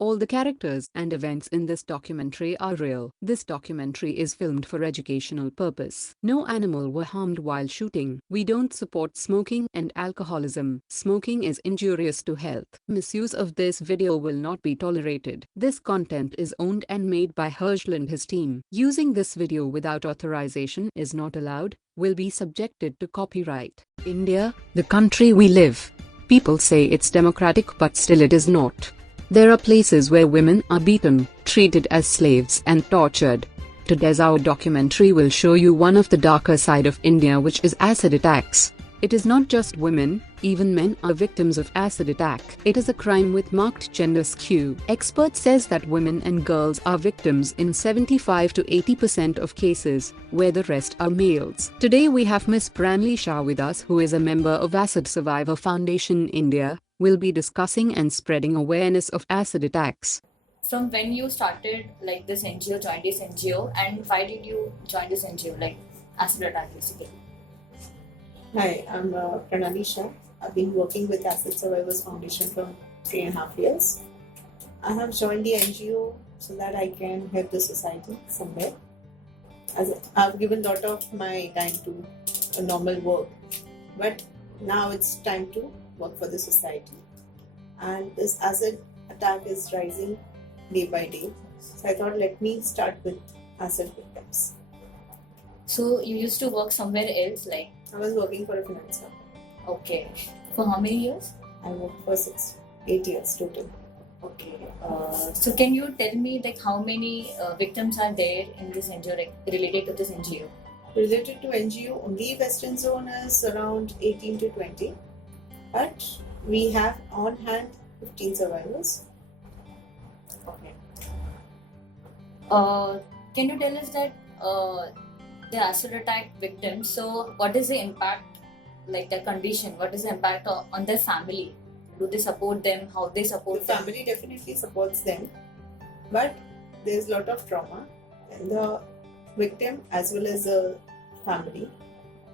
All the characters and events in this documentary are real. This documentary is filmed for educational purpose. No animal were harmed while shooting. We don't support smoking and alcoholism. Smoking is injurious to health. Misuse of this video will not be tolerated. This content is owned and made by Herschel and his team. Using this video without authorization is not allowed, will be subjected to copyright. India, the country we live. People say it's democratic, but still it is not. There are places where women are beaten, treated as slaves and tortured. Today's our documentary will show you one of the darker side of India, which is acid attacks. It is not just women, even men are victims of acid attack. It is a crime with marked gender skew. Expert says that women and girls are victims in 75 to 80% of cases, where the rest are males. Today we have Miss Pranali Shah with us, who is a member of Acid Survivor Foundation India. Will be discussing and spreading awareness of acid attacks. From when you started like this NGO, joined this NGO, and why did you join this NGO, like acid attack basically? Hi, I'm Pranali Shah. I've been working with Acid Survivors Foundation for 3.5 years. I have joined the NGO so that I can help the society somewhere. As I've given a lot of my time to a normal work, but now it's time to work for the society. And this acid attack is rising day by day. So I thought, let me start with acid victims. So you used to work somewhere else, like? I was working for a finance company. Okay. For how many years? I worked for 8 years total. Okay. So can you tell me like how many victims are there in this NGO, like related to this NGO? Related to NGO, only Western Zone is around 18 to 20. But we have on hand 15 survivors. Okay. Can you tell us that the acid attack victims, so what is the impact, like the condition, what is the impact on their family? Do they support them? How they support them? The family definitely supports them, but there's a lot of trauma in the victim as well as the family,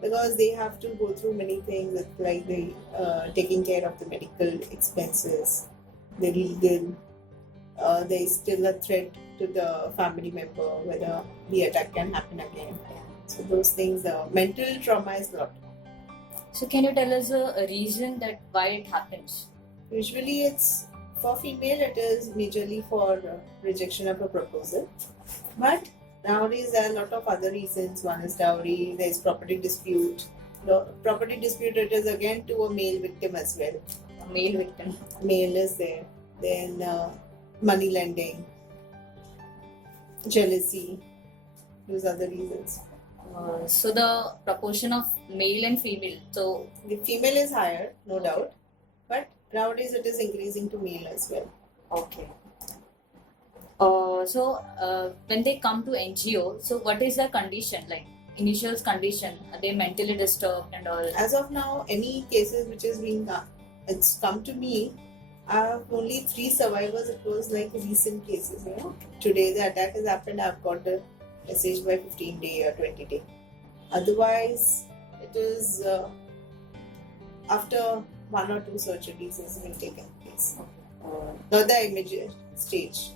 because they have to go through many things, with like the taking care of the medical expenses, the legal. There is still a threat to the family member whether the attack can happen again. So those things, the mental trauma is a lot. So can you tell us a reason that why it happens? Usually it's for female, it is majorly for rejection of a proposal. But nowadays there are a lot of other reasons. One is dowry, there is property dispute. The property dispute, it is again to a male victim as well. A male victim. Male is there. Then money lending, jealousy, those are the reasons. So the proportion of male and female, so the female is higher, no doubt, but nowadays it is increasing to male as well. Okay. When they come to NGO, so what is their condition, like initial condition? Are they mentally disturbed and all? As of now, any cases which is being it's come to me, I have only 3 survivors. It was like recent cases, you know. Today the attack has happened, I've got the message by 15 day or 20 day. Otherwise, it is after 1 or 2 surgeries has been taken place. Not the immediate stage.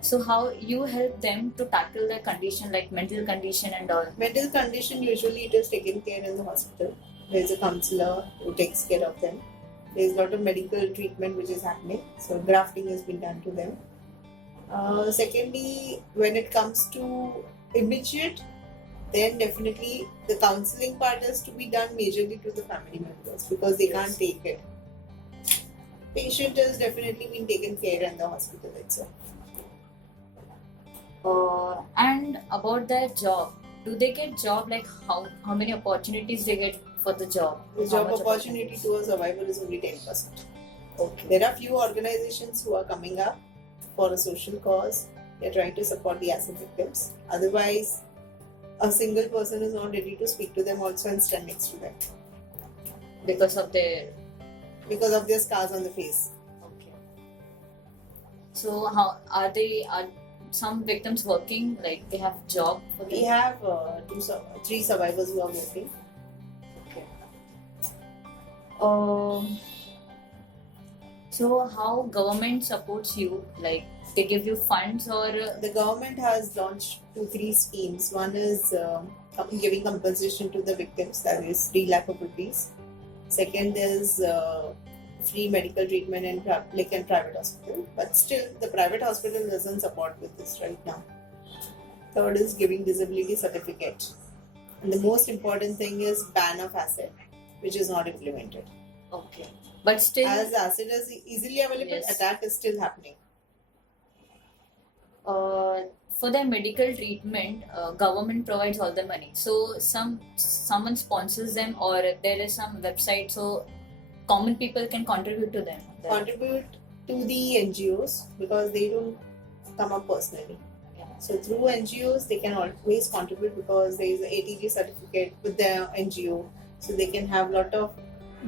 So how you help them to tackle their condition, like mental condition and all? Mental condition, usually it is taken care in the hospital. There is a counselor who takes care of them. There is a lot of medical treatment which is happening. So grafting has been done to them. Secondly, when it comes to immediate, then definitely the counseling part is to be done majorly to the family members, because they can't take it. Patient has definitely been taken care in the hospital itself. And about their job, do they get job, like how many opportunities they get for the job? The job opportunity to a survivor is only 10%. Okay. There are few organizations who are coming up for a social cause. They are trying to support the acid victims. Otherwise, a single person is not ready to speak to them also and stand next to them. Because of their scars on the face. Okay. So how are some victims working, like they have job? We have 3 survivors who are working. Okay. So how government supports you? Like they give you funds or The government has launched 2 3 schemes. One is giving compensation to the victims, that is 3 lakh of rupees. Second is free medical treatment in public and private hospital, but still the private hospital doesn't support with this right now. Third is giving disability certificate, and the most important thing is ban of acid, which is not implemented. okay, but still As acid is easily available, Yes. attack is still happening. for their medical treatment, government provides all the money. So someone sponsors them, or there is some website so common people can contribute to them. Contribute to the NGOs because they don't come up personally. Yeah. So through NGOs, they can always contribute because there is an ATG certificate with their NGO, so they can have lot of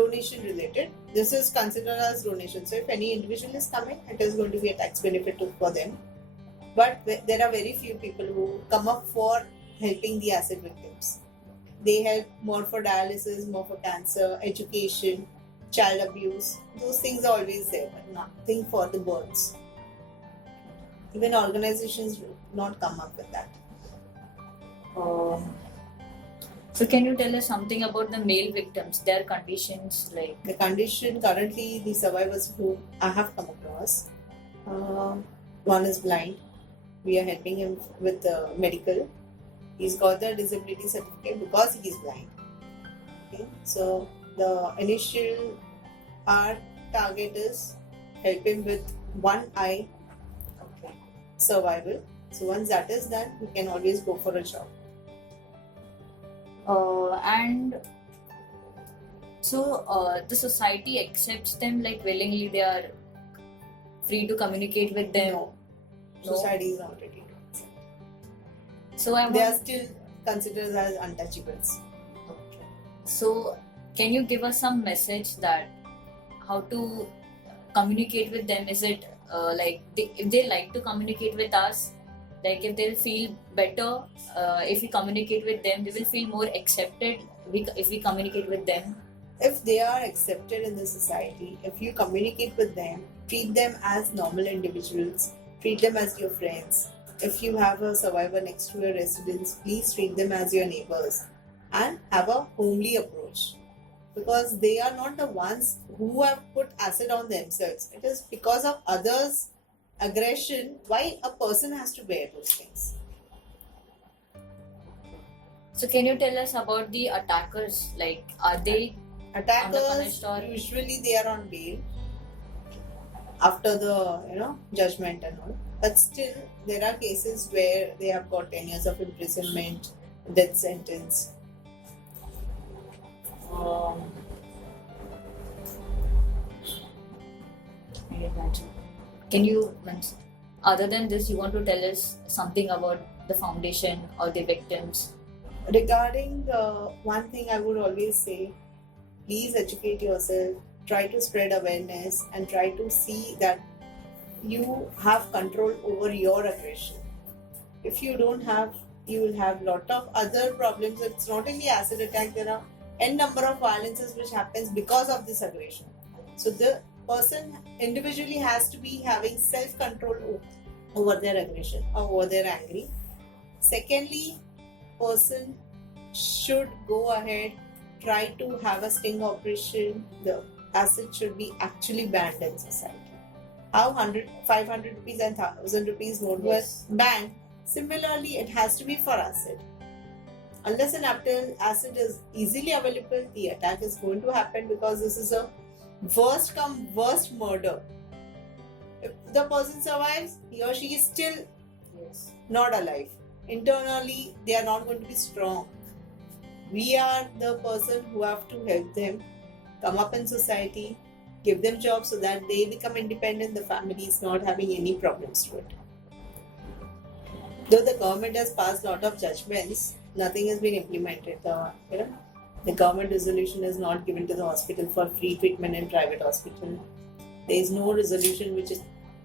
donation related. This is considered as donation. So if any individual is coming, it is going to be a tax benefit for them. But there are very few people who come up for helping the acid victims. They help more for dialysis, more for cancer, education, child abuse. Those things are always there, but nothing for the burns. Even organizations will not come up with that. So can you tell us something about the male victims, their conditions, like The condition currently, the survivors who I have come across, one is blind. We are helping him with medical. He's got the disability certificate because he is blind. Okay, so the initial our target is help him with one eye survival. So once that is done, we can always go for a job. and so the society accepts them like willingly. They are free to communicate with them. No, No. society is not ready. So I They are want. still considered as untouchables. Okay. So can you give us some message that how to communicate with them? Is it if they like to communicate with us, like if they'll feel better if we communicate with them, they will feel more accepted if we communicate with them. If they are accepted in the society, if you communicate with them, treat them as normal individuals, treat them as your friends. If you have a survivor next to your residence, please treat them as your neighbors and have a homely approach, because they are not the ones who have put acid on themselves. It is because of others' aggression why a person has to bear those things. So can you tell us about the attackers? Like, are they Attackers, punished or- usually they are on bail after the judgment and all. But still, there are cases where they have got 10 years of imprisonment, death sentence. I imagine. Can you, other than this, you want to tell us something about the foundation or the victims? Regarding one thing I would always say, please educate yourself, try to spread awareness, and try to see that you have control over your aggression. If you don't have, you will have lot of other problems. It's not only acid attack, there are n number of violences which happens because of this aggression. So the person individually has to be having self-control over their aggression or over their anger. Secondly, person should go ahead, try to have a sting operation. The acid should be actually banned in society. How 100, 500 rupees and 1000 rupees note was banned. Similarly, it has to be for acid. Unless and until acid is easily available, the attack is going to happen, because this is a worst come worst murder. If the person survives, he or she is still not alive. Internally, they are not going to be strong. We are the person who have to help them come up in society, give them jobs so that they become independent, the family is not having any problems to it. Though the government has passed a lot of judgments, nothing has been implemented. The government resolution is not given to the hospital for free treatment in private hospital. There is no resolution which is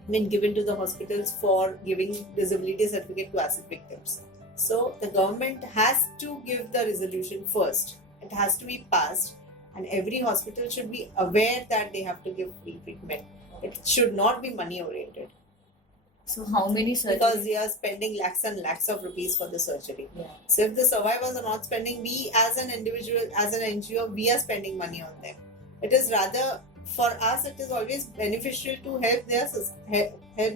been given to the hospitals for giving disability certificate to acid victims. So the government has to give the resolution first. It has to be passed, and every hospital should be aware that they have to give free treatment. It should not be money oriented So how many surgeries? because they are spending lakhs and lakhs of rupees for the surgery. Yeah. So if the survivors are not spending, we as an individual, as an NGO, we are spending money on them. It is rather, for us, it is always beneficial to help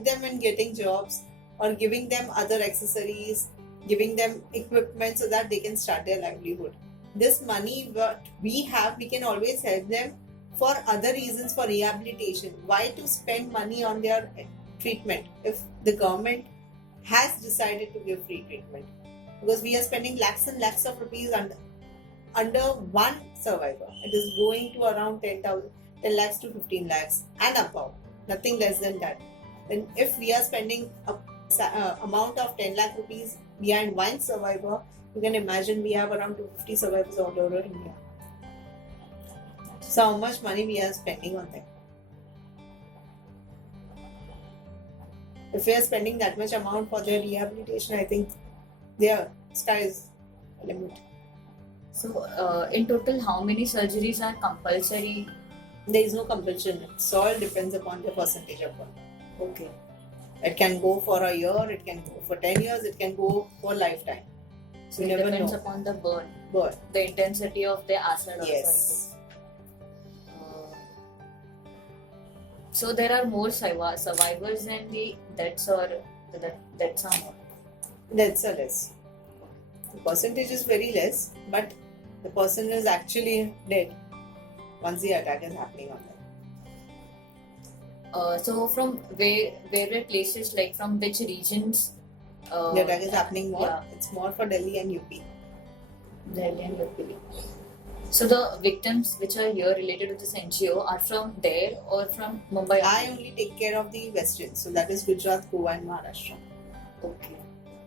them in getting jobs or giving them other accessories, giving them equipment so that they can start their livelihood. This money what we have, we can always help them for other reasons, for rehabilitation. Why to spend money on their treatment if the government has decided to give free treatment? Because we are spending lakhs and lakhs of rupees under one survivor. It is going to around 10 lakhs to 15 lakhs and above, nothing less than that. Then if we are spending a amount of 10 lakh rupees behind one survivor, you can imagine we have around 250 survivors all over India. So how much money we are spending on them? If we are spending that much amount for their rehabilitation, I think their sky is the limit. So in total, how many surgeries are compulsory? There is no compulsion. It all depends upon the percentage of burn. Okay. It can go for a year, it can go for 10 years, it can go for lifetime. So You it never depends know. upon the burn, But the intensity of the acid also, I yes, guess. So there are more survivors than the deaths, or the deaths are more? that's a less. The percentage is very less, but the person is actually dead once the attack is happening on them. So from where places, like from which regions? The attack is happening more. Yeah. It's more for Delhi and UP. Delhi and UP. So the victims which are here related to this NGO are from there or from Mumbai? I only take care of the western, so that is Gujarat, Goa, and Maharashtra. Okay.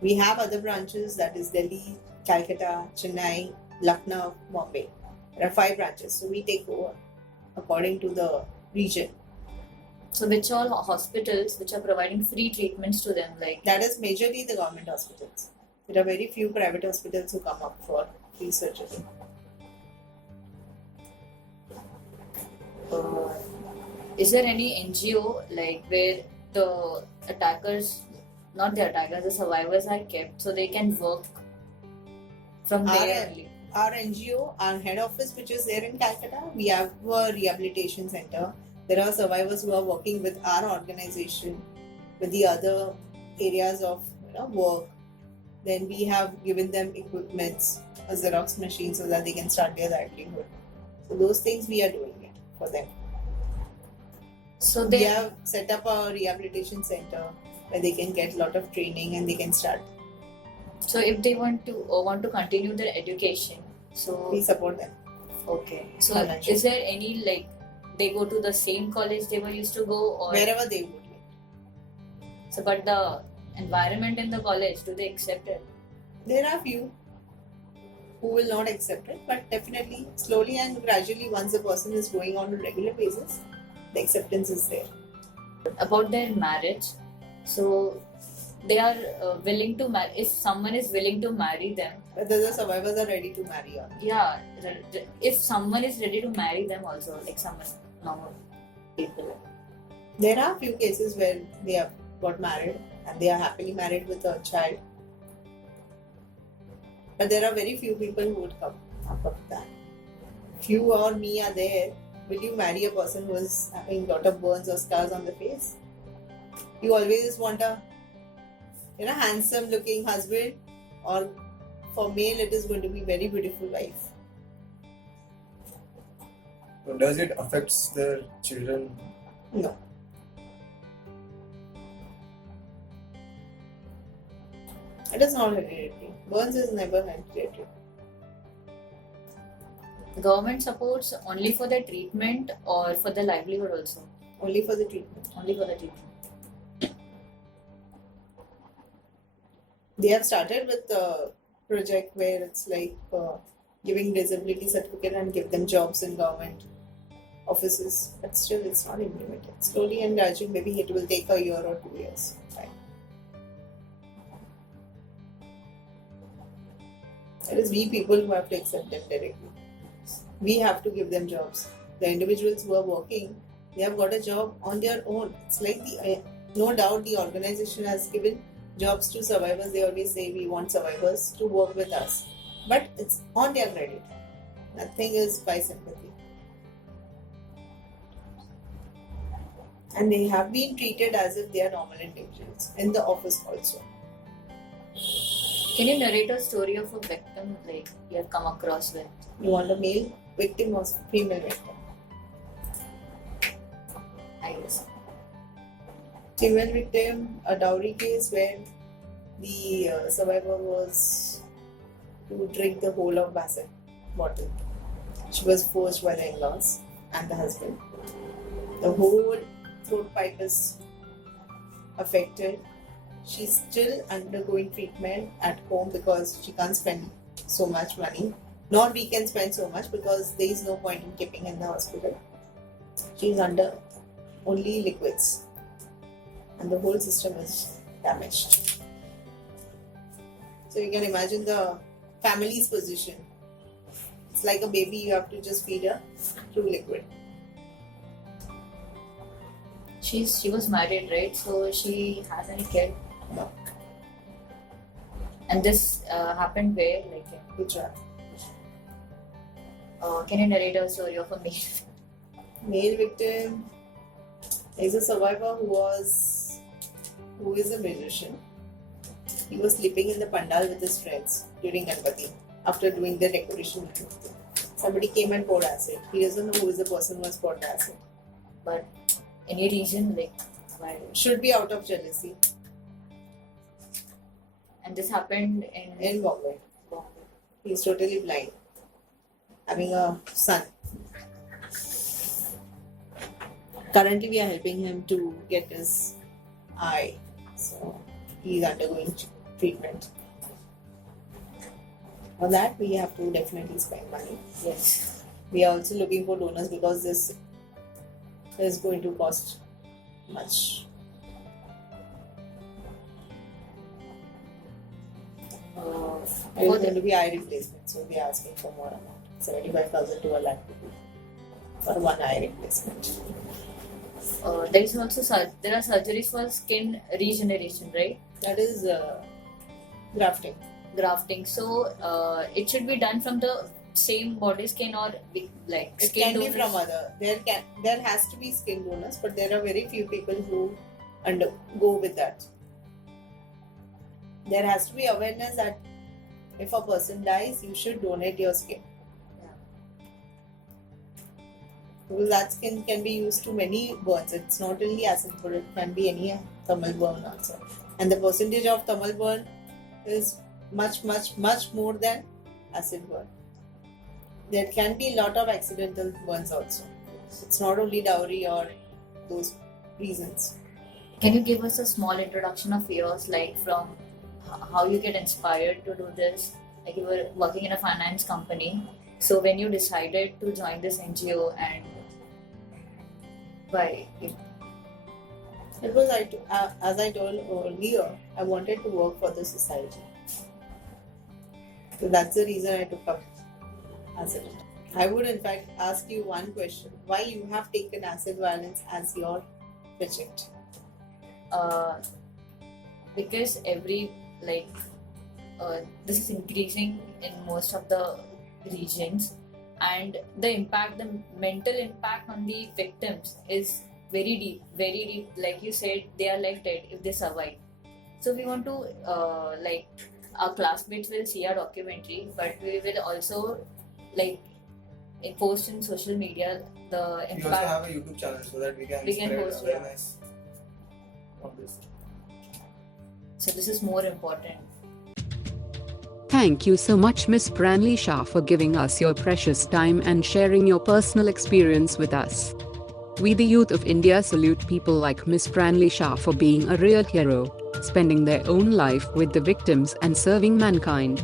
We have other branches, that is Delhi, Calcutta, Chennai, Lucknow, Bombay. There are 5 branches, so we take over according to the region. So which all hospitals which are providing free treatments to them, like? That is majorly the government hospitals. There are very few private hospitals who come up for free surgery. Is there any NGO like where the attackers, not the attackers, the survivors are kept so they can work from there only? Our NGO, our head office, which is there in Calcutta, we have a rehabilitation center. There are survivors who are working with our organization, with the other areas of work. Then we have given them equipments, a Xerox machine, so that they can start their livelihood. So those things we are doing it for them. So We have set up a rehabilitation center where they can get a lot of training and they can start. So if they want to continue their education, so We support them. okay. So Financially. is there any, like, they go to the same college they were used to go, or Wherever they would. so? But the environment in the college, do they accept it? There are few who will not accept it, but definitely, slowly and gradually, once a person is going on a regular basis, the acceptance is there. About their marriage, so they are willing to marry. If someone is willing to marry them, Whether the survivors are ready to marry or not. yeah. If someone is ready to marry them, also, like someone normal people. There are few cases where they have got married and they are happily married with a child. But there are very few people who would come up of that. If you or me are there, will you marry a person who is having a lot of burns or scars on the face? You always want a handsome looking husband, or for male it is going to be very beautiful wife. So does it affects their children? No. It is not hereditary. Burns is never hereditary. Government supports only for the treatment or for the livelihood also? Only for the treatment. Only for the treatment. They have started with a project where it's like giving disability certificate and give them jobs in government offices, but still it's not implemented. Slowly and gradually, maybe it will take a year or 2 years. Right. It is we people who have to accept them directly. we have to give them jobs. The individuals who are working, they have got a job on their own. It's like no doubt the organization has given jobs to survivors. They always say we want survivors to work with us, but it's on their credit. Nothing is by sympathy. And they have been treated as if they are normal individuals in the office also. Can you narrate a story of a victim like you have come across with? You want a male victim or female victim? I guess. Female victim, a dowry case where the survivor was to drink the whole of Bassett bottle. She was forced by the in-laws and the husband. The whole throat pipe is affected. She's still undergoing treatment at home because she can't spend so much money. Nor we can spend so much because there is no point in keeping in the hospital. She's under only liquids and the whole system is damaged. So you can imagine the family's position. It's like a baby, you have to just feed her through liquid. She was married, right? So she has any kid. No. And this happened where? Like, Gujarat. can you narrate a story of a male? Male victim is a survivor who is a musician. He was sleeping in the pandal with his friends during Ganpati after doing the decoration. Somebody came and poured acid. He doesn't know who is the person who has poured the acid. But any reason, like, why? Should be out of jealousy. And this happened In Bombay. He's totally blind, having a son. Currently, we are helping him to get his eye, so he's undergoing treatment. For that, we have to definitely spend money. Yes. We are also looking for donors because this is going to cost much. It is going to be eye replacement, so we are asking for more amount, 75,000 to 1 lakh for one eye replacement. There is also there are surgeries for skin regeneration, right? That is grafting. Grafting. So it should be done from the same body skin or like It skin can be donors? from other. There has to be skin donors, but there are very few people who go with that. There has to be awareness that if a person dies, you should donate your skin. Because that skin can be used to many burns. It's not only acid burn, it can be any thermal burn also. And the percentage of thermal burn is much more than acid burn. There can be a lot of accidental burns also. It's not only dowry or those reasons. Can you give us a small introduction of yours, like from how you get inspired to do this? Like you were working in a finance company, so when you decided to join this NGO and why? It was, as I told earlier, I wanted to work for the society. So that's the reason I took up acid. I would in fact ask you one question. Why you have taken acid violence as your project? Because this is increasing in most of the regions, and the mental impact on the victims is very deep. Like you said, they are left dead if they survive. So we want to our classmates will see our documentary, but we will also post in social media the We impact. also have a YouTube channel so that we can spread post, awareness of this. So this is more important. Thank you so much, Miss Pranali Shah, for giving us your precious time and sharing your personal experience with us. We, the youth of India, salute people like Miss Pranali Shah for being a real hero, spending their own life with the victims and serving mankind.